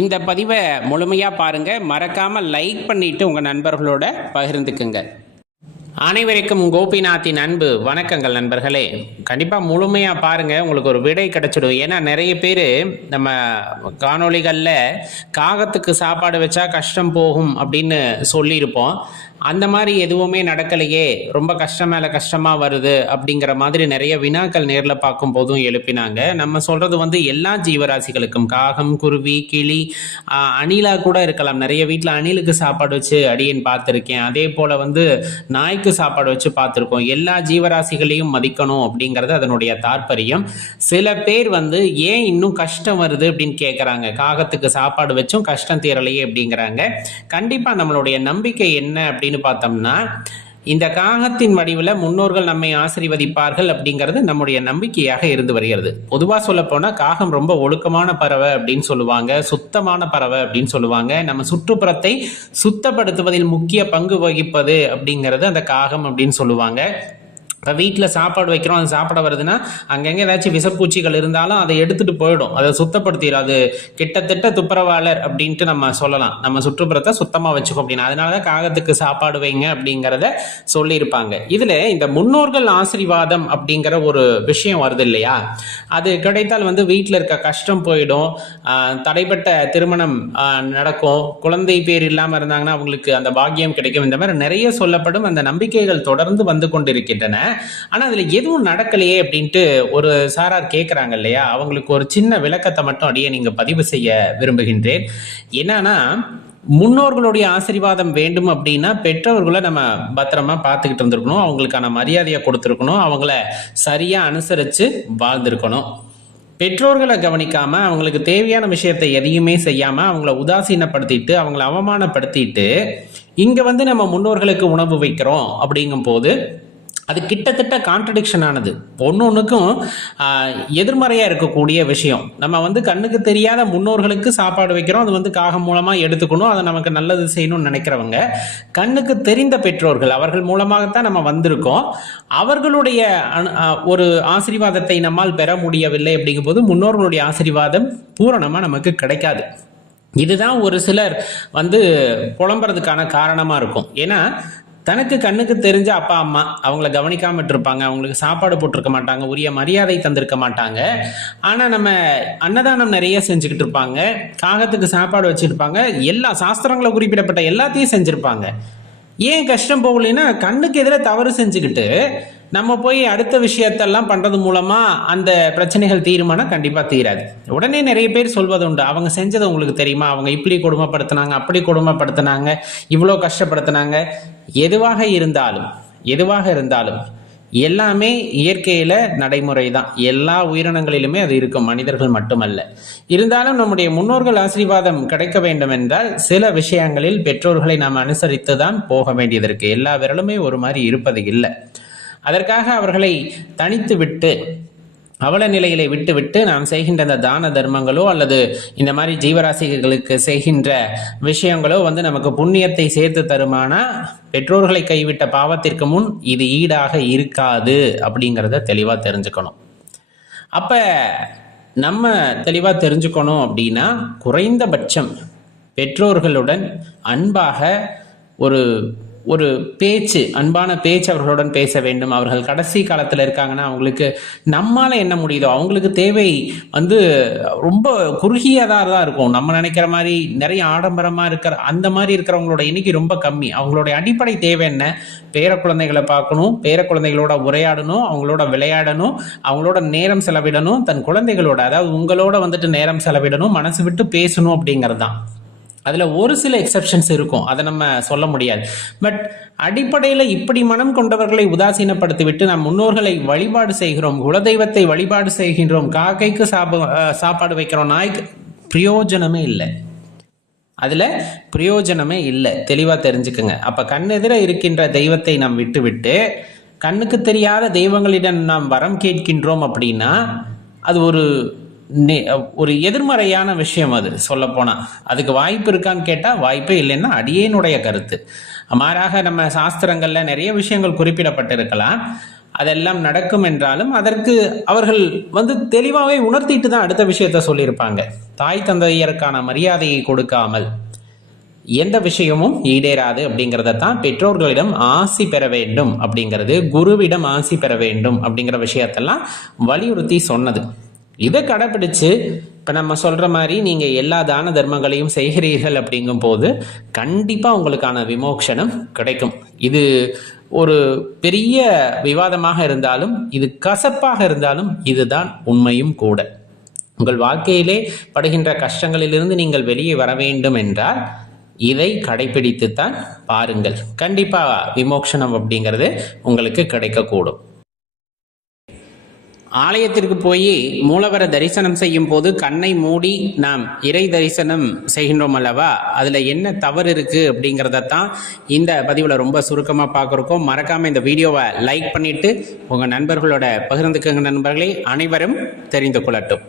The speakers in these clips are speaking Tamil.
இந்த பதிவை முழுமையாக பாருங்கள். மறக்காமல் லைக் பண்ணிவிட்டு உங்கள் நண்பர்களோட பகிர்ந்துக்குங்க. அனைவருக்கும் கோபிநாத்தின் அன்பு வணக்கங்கள் நண்பர்களே. கண்டிப்பாக முழுமையாக பாருங்கள், உங்களுக்கு ஒரு விடை கிடைச்சிடும். ஏன்னா நிறைய பேர் நம்ம காணொளிகளில் காகத்துக்கு சாப்பாடு வச்சா கஷ்டம் போகும் அப்படின்னு சொல்லியிருப்போம். அந்த மாதிரி எதுவுமே நடக்கலையே, ரொம்ப கஷ்டம் மேலே கஷ்டமாக வருது அப்படிங்கிற மாதிரி நிறைய வினாக்கள் நேரில் பார்க்கும் போதும் எழுப்பினாங்க. நம்ம சொல்கிறது எல்லா ஜீவராசிகளுக்கும், காகம், குருவி, கிளி, அணிலாக கூட இருக்கலாம். நிறைய வீட்டில் அணிலுக்கு சாப்பாடு வச்சு அடியேன் பார்த்துருக்கேன். அதே போல் நாய்க்கு சாப்பாடு வச்சு பார்த்துருக்கோம். எல்லா ஜீவராசிகளையும் மதிக்கணும் அப்படிங்கிறது அதனுடைய தாற்பயம். சில பேர் ஏன் இன்னும் கஷ்டம் வருது அப்படின்னு கேட்குறாங்க. காகத்துக்கு சாப்பாடு வச்சும் கஷ்டம் தீரலையே அப்படிங்கிறாங்க. கண்டிப்பாக நம்மளுடைய நம்பிக்கை என்ன அப்படின்னு பார்த்தோம்னா, இந்த காகத்தின் வடிவில் முன்னோர்கள் நம்மை ஆசீர்வதிப்பார்கள் அப்படிங்கிறது நம்முடைய நம்பிக்கையாக இருந்து வருகிறது. பொதுவாக சொல்ல போனால் காகம் ரொம்ப ஒழுக்கமான பறவை அப்படின்னு சொல்லுவாங்க, சுத்தமான பறவை அப்படின்னு சொல்லுவாங்க. நம்ம சுற்றுப்புறத்தை சுத்தப்படுத்துவதில் முக்கிய பங்கு வகிப்பது அப்படிங்கிறது அந்த காகம் அப்படின்னு சொல்லுவாங்க. இப்போ வீட்டில் சாப்பாடு வைக்கிறோம், அது சாப்பிட வருதுன்னா அங்கங்கே ஏதாச்சும் விஷப்பூச்சிகள் இருந்தாலும் அதை எடுத்துகிட்டு போயிடும், அதை சுத்தப்படுத்திடும். அது கிட்டத்தட்ட துப்புரவாளர் அப்படின்ட்டு நம்ம சொல்லலாம். நம்ம சுற்றுப்புறத்தை சுத்தமாக வச்சுக்கோ அப்படின்னு. அதனால தான் காகத்துக்கு சாப்பாடு வைங்க அப்படிங்கிறத சொல்லியிருப்பாங்க. இதில் இந்த முன்னோர்கள் ஆசீர்வாதம் அப்படிங்கிற ஒரு விஷயம் வருது இல்லையா, அது கிடைத்தால் வீட்டில் இருக்க கஷ்டம் போயிடும், தடைப்பட்ட திருமணம் நடக்கும், குழந்தை பேர் இல்லாமல் இருந்தாங்கன்னா அவங்களுக்கு அந்த பாக்கியம் கிடைக்கும். இந்த மாதிரி நிறைய சொல்லப்படும். அந்த நம்பிக்கைகள் தொடர்ந்து வந்து கொண்டிருக்கின்றன. ஆனா அதுல எதுவும் நடக்கலையே அப்படின்ட்டு ஒரு சாரார் கேட்கிறாங்க இல்லையா, அவங்களுக்கு ஒரு சின்ன விளக்கத்தை மட்டும் அப்படியே நீங்க பதிவு செய்ய விரும்புகின்றேன். என்னன்னா, முன்னோர்களுடைய ஆசீர்வாதம் வேண்டும் அப்படின்னா பெற்றோர்களை நம்ம பத்திரமா பார்த்துக்கிட்டு இருந்திருக்கணும், அவங்களுக்கான மரியாதையை கொடுத்துருக்கணும், அவங்கள சரியா அனுசரிச்சு வாழ்ந்திருக்கணும். பெற்றோர்களை கவனிக்காம, அவங்களுக்கு தேவையான விஷயத்தை எதையுமே செய்யாம, அவங்கள உதாசீனப்படுத்திட்டு, அவங்கள அவமானப்படுத்திட்டு இங்க நம்ம முன்னோர்களுக்கு உணவு வைக்கிறோம் அப்படிங்கும் போது அது கிட்டத்தட்ட கான்ட்ரடிக்ஷன் ஆனது, ஒன்னொன்னுக்கும் எதிர்மறையா இருக்கக்கூடிய விஷயம். நம்ம கண்ணுக்கு தெரியாத முன்னோர்களுக்கு சாப்பாடு வைக்கிறோம், அது காகம் மூலமா எடுத்துக்கணும், அதை நமக்கு நல்லது செய்யணும்னு நினைக்கிறவங்க, கண்ணுக்கு தெரிந்த பெற்றோர்கள், அவர்கள் மூலமாகத்தான் நம்ம வந்திருக்கோம், அவர்களுடைய ஒரு ஆசீர்வாதத்தை நம்மால் பெற முடியவில்லை அப்படிங்கும் போது முன்னோர்களுடைய ஆசீர்வாதம் பூரணமா நமக்கு கிடைக்காது. இதுதான் ஒரு சிலர் புலம்புறதுக்கான காரணமா இருக்கும். ஏன்னா தனக்கு கண்ணுக்கு தெரிஞ்ச அப்பா அம்மா அவங்கள கவனிக்காம இருப்பாங்க, அவங்களுக்கு சாப்பாடு போட்டிருக்க மாட்டாங்க, உரிய மரியாதை தந்திருக்க மாட்டாங்க. ஆனா நம்ம அன்னதானம் நிறைய செஞ்சுக்கிட்டு இருப்பாங்க, காகத்துக்கு சாப்பாடு வச்சிருப்பாங்க, எல்லா சாஸ்திரங்களை குறிப்பிடப்பட்ட எல்லாத்தையும் செஞ்சிருப்பாங்க. ஏன் கஷ்டம் போகலைன்னா, கண்ணுக்கு எதிராக தவறு செஞ்சுக்கிட்டு நம்ம போய் அடுத்த விஷயத்தெல்லாம் பண்றது மூலமா அந்த பிரச்சனைகள் தீருமானா கண்டிப்பா தீராது. உடனே நிறைய பேர் சொல்வது உண்டு, அவங்க செஞ்சது உங்களுக்கு தெரியுமா, அவங்க இப்படி கொடுமைப்படுத்தினாங்க, அப்படி கொடுமைப்படுத்தினாங்க, இவ்வளோ கஷ்டப்படுத்தினாங்க. எதுவாக இருந்தாலும் எல்லாமே இயற்கையில நடைமுறை தான். எல்லா உயிரினங்களிலுமே அது இருக்கும், மனிதர்கள் மட்டுமல்ல. இருந்தாலும் நம்முடைய முன்னோர்கள் ஆசீர்வாதம் கிடைக்க வேண்டும் என்றால் சில விஷயங்களில் பெற்றோர்களை நாம் அனுசரித்து தான் போக வேண்டியது இருக்கு. எல்லா விரலுமே ஒரு மாதிரி இருப்பது இல்லை. அதற்காக அவர்களை தனித்து விட்டு, அவல நிலையிலே விட்டு நாம் செய்கின்ற அந்த தான தர்மங்களோ அல்லது இந்த மாதிரி ஜீவராசிகளுக்கு செய்கின்ற விஷயங்களோ நமக்கு புண்ணியத்தை சேர்த்து தருமானா, பெற்றோர்களை கைவிட்ட பாவத்திற்கு முன் இது ஈடாக இருக்காது அப்படிங்கிறத தெளிவாக தெரிஞ்சுக்கணும். அப்ப நம்ம தெளிவாக தெரிஞ்சுக்கணும் அப்படின்னா, குறைந்தபட்சம் பெற்றோர்களுடன் அன்பாக ஒரு பேச்சு, அன்பான பேச்சு அவர்களுடன் பேச வேண்டும். அவர்கள் கடைசி காலத்தில் இருக்காங்கன்னா அவங்களுக்கு நம்மால என்ன முடியுதோ, அவங்களுக்கு தேவை ரொம்ப குறுகியதாக தான் இருக்கும். நம்ம நினைக்கிற மாதிரி நிறைய ஆடம்பரமாக இருக்கிற அந்த மாதிரி இருக்கிறவங்களோட எண்ணிக்கை ரொம்ப கம்மி. அவங்களுடைய அடிப்படை தேவை என்ன, பேர குழந்தைகளை பார்க்கணும், பேர குழந்தைகளோட உரையாடணும், அவங்களோட விளையாடணும், அவங்களோட நேரம் செலவிடணும், தன் குழந்தைகளோட, அதாவது உங்களோட நேரம் செலவிடணும், மனசு விட்டு பேசணும் அப்படிங்கிறது தான். அதில் ஒரு சில எக்ஸப்ஷன்ஸ் இருக்கும், அதை நம்ம சொல்ல முடியாது. பட் அடிப்படையில் இப்படி மனம் கொண்டவர்களை உதாசீனப்படுத்திவிட்டு நாம் முன்னோர்களை வழிபாடு செய்கிறோம், குலதெய்வத்தை வழிபாடு செய்கின்றோம், காக்கைக்கு சாப்பாடு வைக்கிறோம், நாய்க்கு, பிரயோஜனமே இல்லை. அதில் பிரயோஜனமே இல்லை, தெளிவாக தெரிஞ்சுக்குங்க. அப்போ கண்ணெதிர இருக்கின்ற தெய்வத்தை நாம் விட்டு கண்ணுக்கு தெரியாத தெய்வங்களிடம் நாம் வரம் கேட்கின்றோம் அப்படின்னா அது ஒரு எதிர்மறையான விஷயம். அது சொல்ல போனா அதுக்கு வாய்ப்பு இருக்கான்னு கேட்டால் வாய்ப்பே இல்லைன்னா அடியேனுடைய கருத்து. மாறாக நம்ம சாஸ்திரங்கள்ல நிறைய விஷயங்கள் குறிப்பிடப்பட்டிருக்கலாம். அதெல்லாம் நடக்கும் என்றாலும் அதற்கு அவர்கள் தெளிவாகவே உணர்த்திட்டு தான் அடுத்த விஷயத்த சொல்லியிருப்பாங்க. தாய் தந்தையருக்கான மரியாதையை கொடுக்காமல் எந்த விஷயமும் ஈடேறாது அப்படிங்கிறத தான் பெற்றோர்களிடம் ஆசி பெற வேண்டும் அப்படிங்கிறது, குருவிடம் ஆசி பெற வேண்டும் அப்படிங்கிற விஷயத்தெல்லாம் வலியுறுத்தி சொன்னது. இதை கடைப்பிடிச்சு இப்போ நம்ம சொல்கிற மாதிரி நீங்கள் எல்லா தான தர்மங்களையும் செய்கிறீர்கள் அப்படிங்கும் போது கண்டிப்பாக உங்களுக்கான விமோக்ஷனம் கிடைக்கும். இது ஒரு பெரிய விவாதமாக இருந்தாலும், இது கசப்பாக இருந்தாலும் இதுதான் உண்மையும் கூட. உங்கள் வாழ்க்கையிலே படுகின்ற கஷ்டங்களிலிருந்து நீங்கள் வெளியே வர வேண்டும் என்றால் இதை கடைபிடித்துத்தான் பாருங்கள். கண்டிப்பா விமோக்ஷனம் அப்படிங்கிறது உங்களுக்கு கிடைக்கக்கூடும். ஆலயத்திற்கு போய் மூலவரை தரிசனம் செய்யும் போது கண்ணை மூடி நாம் இறை தரிசனம் செய்கின்றோம் அல்லவா, அதில் என்ன தவறு இருக்குது அப்படிங்கிறதான் இந்த பதிவில் ரொம்ப சுருக்கமாக பார்க்குறோம். மறக்காமல் இந்த வீடியோவை லைக் பண்ணிவிட்டு உங்கள் நண்பர்களோட பகிர்ந்துக்குங்க. நண்பர்களே அனைவரும் தெரிந்து கொள்ளட்டும்.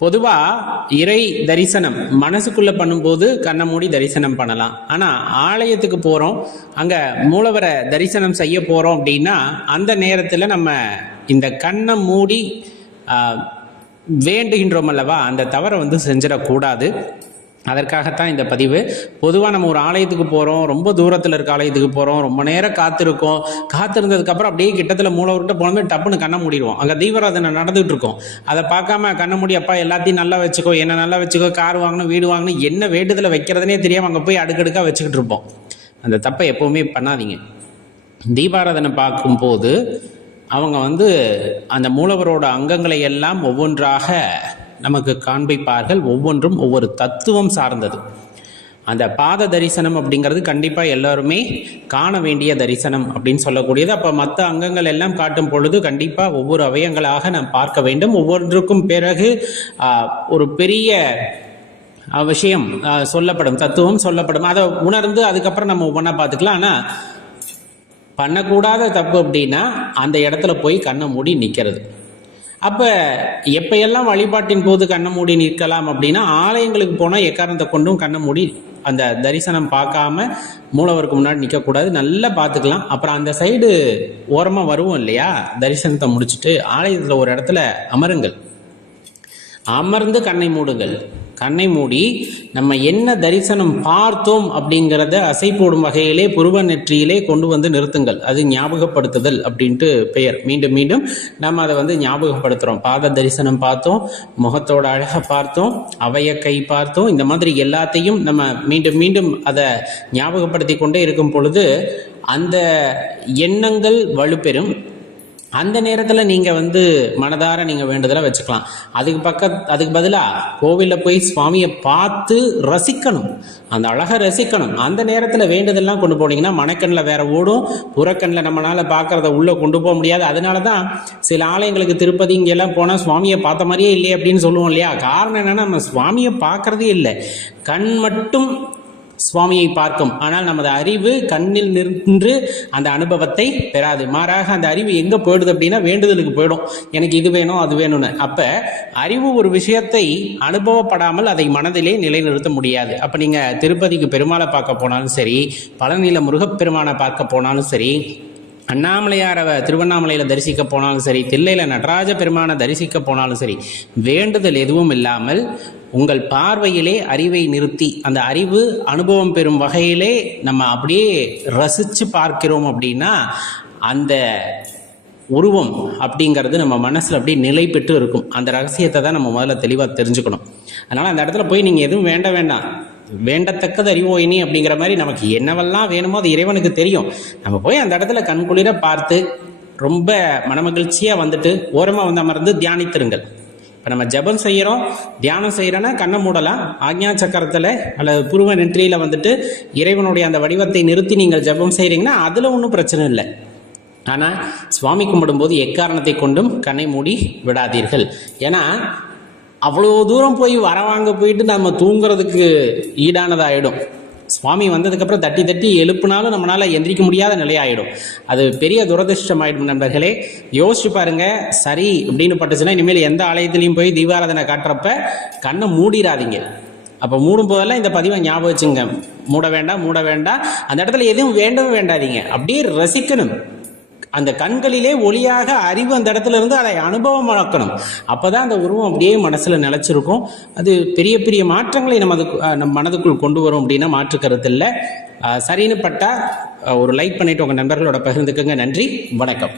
பொதுவாக இறை தரிசனம் மனசுக்குள்ளே பண்ணும்போது கண்ணை மூடி தரிசனம் பண்ணலாம். ஆனால் ஆலயத்துக்கு போகிறோம், அங்கே மூலவரை தரிசனம் செய்ய போகிறோம் அப்படின்னா அந்த நேரத்தில் நம்ம இந்த கண்ணை மூடி வேண்டுகின்றோம் அல்லவா, அந்த தவறை செஞ்சிடக்கூடாது. அதற்காகத்தான் இந்த பதிவு. பொதுவாக நம்ம ஒரு ஆலயத்துக்கு போகிறோம், ரொம்ப தூரத்தில் இருக்க ஆலயத்துக்கு போகிறோம், ரொம்ப நேரம் காத்திருந்ததுக்கப்புறம் அப்படியே கிட்டத்தில் மூலவர்கிட்ட போனோமே டப்புன்னு கண்ணை மூடிடுவோம். அங்கே தீவிரவாதனை நடந்துகிட்டு இருக்கோம். அதை பார்க்காம கண்ணை மூடி அப்பா எல்லாத்தையும் நல்லா வச்சுக்கோ, என்ன நல்லா வச்சுக்கோ, கார் வாங்கணும், வீடு வாங்கணும், என்ன வேண்டுதலை வைக்கிறதுனே தெரியாமல் அங்கே போய் அடுக்கடுக்காக வச்சுக்கிட்டு இருப்போம். அந்த தப்பை எப்போவுமே பண்ணாதீங்க. தீபாராதனை பார்க்கும்போது அவங்க அந்த மூலவரோட அங்கங்களை எல்லாம் ஒவ்வொன்றாக நமக்கு காண்பிப்பார்கள். ஒவ்வொன்றும் ஒவ்வொரு தத்துவம் சார்ந்தது. அந்த பாத தரிசனம் அப்படிங்கிறது கண்டிப்பாக எல்லாருமே காண வேண்டிய தரிசனம் அப்படின்னு சொல்லக்கூடியது. அப்போ மற்ற அங்கங்கள் எல்லாம் காட்டும் பொழுது கண்டிப்பாக ஒவ்வொரு அவயங்களாக நாம் பார்க்க வேண்டும். ஒவ்வொன்றுக்கும் பிறகு ஒரு பெரிய விஷயம் சொல்லப்படும், தத்துவம் சொல்லப்படும். அதை உணர்ந்து அதுக்கப்புறம் நம்ம ஒவ்வொன்றா பார்த்துக்கலாம். ஆனால் பண்ணக்கூடாத தப்பு அப்படின்னா அந்த இடத்துல போய் கண்ணை மூடி நிற்கிறது. அப்போ எப்பையெல்லாம் வழிபாட்டின் போது கண்ணை மூடி நிற்கலாம் அப்படின்னா, ஆலயங்களுக்கு போனால் எக்காரணத்தை கொண்டும் கண்ணை மூடி அந்த தரிசனம் பார்க்காம மூலவருக்கு முன்னாடி நிற்கக்கூடாது. நல்லா பார்த்துக்கலாம். அப்புறம் அந்த சைடு ஓரமாக வருவோம் இல்லையா, தரிசனத்தை முடிச்சுட்டு ஆலயத்தில் ஒரு இடத்துல அமருங்கள். அமர்ந்து கண்ணை மூடுங்கள். கண்ணை மூடி நம்ம என்ன தரிசனம் பார்த்தோம் அப்படிங்கிறத அசை போடும் வகையிலே புருவ நெற்றியிலே கொண்டு நிறுத்துங்கள். அது ஞாபகப்படுத்துதல் அப்படின்ட்டு பெயர். மீண்டும் மீண்டும் நம்ம அதை ஞாபகப்படுத்துகிறோம். பாத தரிசனம் பார்த்தோம், முகத்தோட அழகை பார்த்தோம், அவைய கை பார்த்தோம். இந்த மாதிரி எல்லாத்தையும் நம்ம மீண்டும் மீண்டும் அதை ஞாபகப்படுத்தி கொண்டே இருக்கும் பொழுது அந்த எண்ணங்கள் வலுப்பெறும். அந்த நேரத்தில் நீங்கள் மனதார நீங்கள் வேண்டுதலை வச்சுக்கலாம். அதுக்கு பதிலாக கோவிலில் போய் சுவாமியை பார்த்து ரசிக்கணும், அந்த அழகை ரசிக்கணும். அந்த நேரத்தில் வேண்டுதல்லாம் கொண்டு போனீங்கன்னா மனக்கண்ணில் வேற ஓடும், புறக்கண்ணில் நம்மளால் பார்க்கறத உள்ளே கொண்டு போக முடியாது. அதனால தான் சில ஆலயங்களுக்கு திருப்பதி இங்கெல்லாம் போனால் சுவாமியை பார்த்த மாதிரியே இல்லையே அப்படின்னு சொல்லுவோம் இல்லையா. காரணம் என்னென்னா நம்ம சுவாமியை பார்க்கறதே இல்லை, கண் மட்டும் சுவாமியை பார்க்கும். ஆனால் நமது அறிவு கண்ணில் நின்று அந்த அனுபவத்தை பெறாது. மாறாக அந்த அறிவு எங்கே போயிடுது அப்படின்னா வேண்டுதலுக்கு போயிடும், எனக்கு இது வேணும் அது வேணும்னு. அப்போ அறிவு ஒரு விஷயத்தை அனுபவப்படாமல் அதை மனதிலே நிலைநிறுத்த முடியாது. அப்போ நீங்கள் திருப்பதிக்கு பெருமாளை பார்க்க போனாலும் சரி, பழனியில் முருகப்பெருமானை பார்க்க போனாலும் சரி, அண்ணாமலையாரை திருவண்ணாமலையில் தரிசிக்க போனாலும் சரி, தில்லையில் நடராஜ பெருமானை தரிசிக்க போனாலும் சரி, வேண்டுதல் எதுவும் இல்லாமல் உங்கள் பார்வையிலே அறிவை நிறுத்தி அந்த அறிவு அனுபவம் பெறும் வகையிலே நம்ம அப்படியே ரசித்து பார்க்கிறோம் அப்படின்னா அந்த உருவம் அப்படிங்கிறது நம்ம மனசில் அப்படியே நிலை பெற்று இருக்கும். அந்த ரகசியத்தை தான் நம்ம முதல்ல தெளிவாக தெரிஞ்சுக்கணும். அதனால் அந்த இடத்துல போய் நீங்கள் எதுவும் வேண்டாம், வேண்டத்தக்கது அறிவோயினி அப்படிங்கிற மாதிரி நமக்கு என்னவெல்லாம் வேணுமோ அது இறைவனுக்கு தெரியும். நம்ம போய் அந்த இடத்துல கண்குளிர பார்த்து ரொம்ப மனமகிழ்ச்சியாக ஓரமாக அமர்ந்து தியானித்திருங்கள். இப்போ நம்ம ஜபம் செய்கிறோம், தியானம் செய்கிறோன்னா கண்ணை மூடலாம். ஆக்ஞா சக்கரத்தில் அல்லது புருவ நெற்றியில் இறைவனுடைய அந்த வடிவத்தை நிறுத்தி நீங்கள் ஜபம் செய்கிறீங்கன்னா அதில் ஒன்றும் பிரச்சனை இல்லை. ஆனால் சுவாமி கும்பிடும்போது எக்காரணத்தை கொண்டும் கண்ணை மூடி விடாதீர்கள். ஏன்னா அவ்வளோ தூரம் போய் வரவாங்க போயிட்டு நம்ம தூங்குறதுக்கு ஈடானதாகிடும். சுவாமி வந்ததுக்கப்புறம் தட்டி தட்டி எழுப்புனாலும் நம்மளால் எந்திரிக்க முடியாத நிலையாயிடும். அது பெரிய துரதிருஷ்டம் ஆகிடும். நண்பர்களே யோசிச்சு பாருங்க. சரி அப்படின்னு பட்டுச்சுன்னா இனிமேல் எந்த ஆலயத்திலையும் போய் தீபாராதனை காட்டுறப்ப கண்ணை மூடிடாதீங்க. அப்போ மூடும் போதெல்லாம் இந்த பதிவை ஞாபகம் வச்சுங்க. மூட வேண்டாம். அந்த இடத்துல எதுவும் வேண்டவும் வேண்டாதீங்க, அப்படியே ரசிக்கணும். அந்த கண்களிலே ஒளியாக அறிவு அந்த இடத்துல இருந்து அதை அனுபவமாக்கணும். அப்போதான் அந்த உருவம் அப்படியே மனசுல நிலைச்சிருக்கும். அது பெரிய பெரிய மாற்றங்களை நம்ம மனதுக்குள் கொண்டு வரும் அப்படின்னா மாற்று கருத்து இல்லை. சரின்னு பட்டா ஒரு லைக் பண்ணிட்டு உங்க நண்பர்களோட பகிர்ந்துக்குங்க. நன்றி, வணக்கம்.